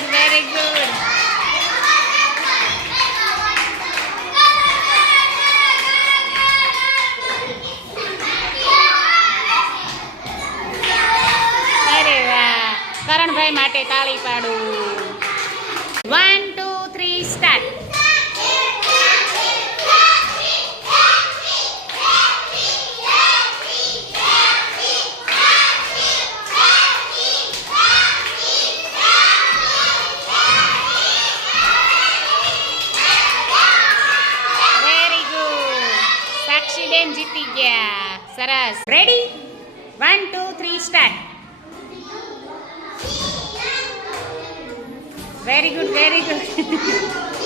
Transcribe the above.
Good very good. અરે વાહ, કરણભાઈ માટે તાળી પાડું. 1 2 3 સ્ટાર્ટ. સાક્ષીબેન જીતી ગયા. સરસ. રેડી? 1 2 3 start. Very good very good.